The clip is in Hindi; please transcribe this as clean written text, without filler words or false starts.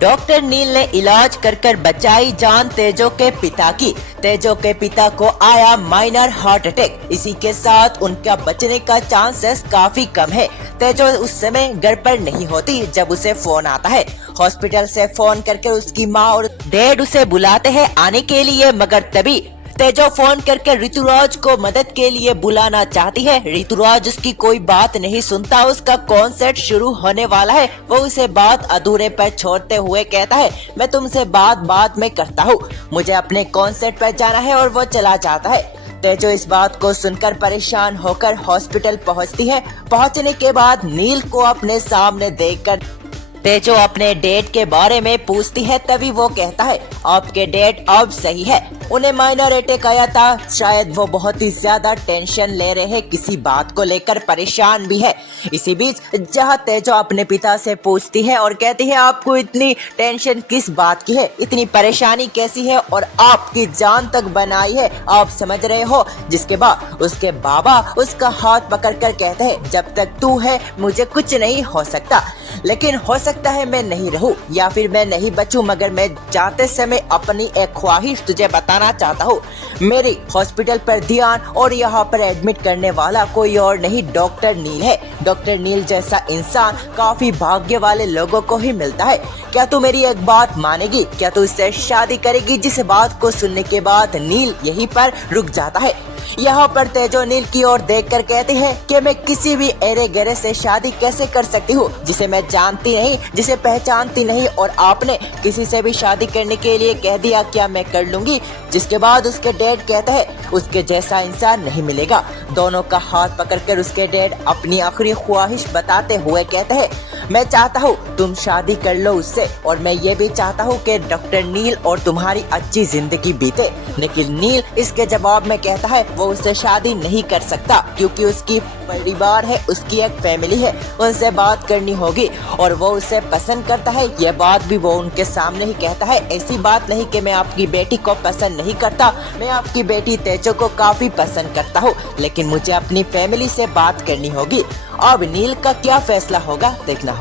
डॉक्टर नील ने इलाज कर बचाई जान तेजो के पिता की। तेजो के पिता को आया माइनर हार्ट अटैक। इसी के साथ उनका बचने का चांसेस काफी कम है। तेजो उस समय घर पर नहीं होती जब उसे फोन आता है। हॉस्पिटल से फोन करके उसकी माँ और डैड उसे बुलाते हैं आने के लिए, मगर तभी तेजो फोन करके ऋतुराज को मदद के लिए बुलाना चाहती है। ऋतुराज उसकी कोई बात नहीं सुनता। उसका कॉन्सर्ट शुरू होने वाला है। वो उसे बात अधूरे पर छोड़ते हुए कहता है, मैं तुमसे बात में करता हूँ, मुझे अपने कॉन्सर्ट पर जाना है, और वो चला जाता है। तेजो इस बात को सुनकर परेशान होकर हॉस्पिटल पहुँचती है। पहुँचने के बाद नील को अपने सामने देखकर तेजो अपने डैड के बारे में पूछती है। तभी वो कहता है, आपके डैड अब सही है, उन्हें माइनर अटैक आया था, शायद वो बहुत ही ज्यादा टेंशन ले रहे हैं, किसी बात को लेकर परेशान भी है। इसी बीच जहाँ तेजो अपने पिता से पूछती है और कहती है, आपको इतनी टेंशन किस बात की है, इतनी परेशानी कैसी है, और आपकी जान तक बनाई है, आप समझ रहे हो। जिसके बाद उसके बाबा उसका हाथ पकड़कर कहते हैं, जब तक तू है मुझे कुछ नहीं हो सकता, लेकिन हो सकता है मैं नहीं रहूं या फिर मैं नहीं बचूं, मगर मैं जाते समय अपनी एक ख्वाहिश तुझे बताना चाहता हूं। मेरी हॉस्पिटल पर ध्यान और यहाँ पर एडमिट करने वाला कोई और नहीं, डॉक्टर नील है। डॉक्टर नील जैसा इंसान काफी भाग्य वाले लोगों को ही मिलता है। क्या तू मेरी एक बात मानेगी? क्या तू इससे शादी करेगी? जिस बात को सुनने के बाद नील यहीं पर रुक जाता है। यहाँ पर तेजो नील की ओर देखकर कहते हैं कि मैं किसी भी एरे गहरे से शादी कैसे कर सकती हूँ, जिसे मैं जानती नहीं, जिसे पहचानती नहीं, और आपने किसी से भी शादी करने के लिए कह दिया, क्या मैं कर लूंगी? जिसके बाद उसके डैड कहते हैं, उसके जैसा इंसान नहीं मिलेगा। दोनों का हाथ पकड़कर उसके डैड अपनी आखिरी ख्वाहिश बताते हुए कहते हैं, मैं चाहता हूँ तुम शादी कर लो उससे, और मैं ये भी चाहता हूँ कि डॉक्टर नील और तुम्हारी अच्छी जिंदगी बीते। लेकिन नील इसके जवाब में कहता है वो उससे शादी नहीं कर सकता, क्योंकि उसकी परिवार है, उसकी एक फैमिली है, उनसे बात करनी होगी, और वो उसे पसंद करता है। यह बात भी वो उनके सामने ही कहता है। ऐसी बात नहीं कि मैं आपकी बेटी को पसंद नहीं करता, मैं आपकी बेटी तेजो को काफी पसंद करता हूँ, लेकिन मुझे अपनी फैमिली से बात करनी होगी। अब नील का क्या फैसला होगा देखना होगा।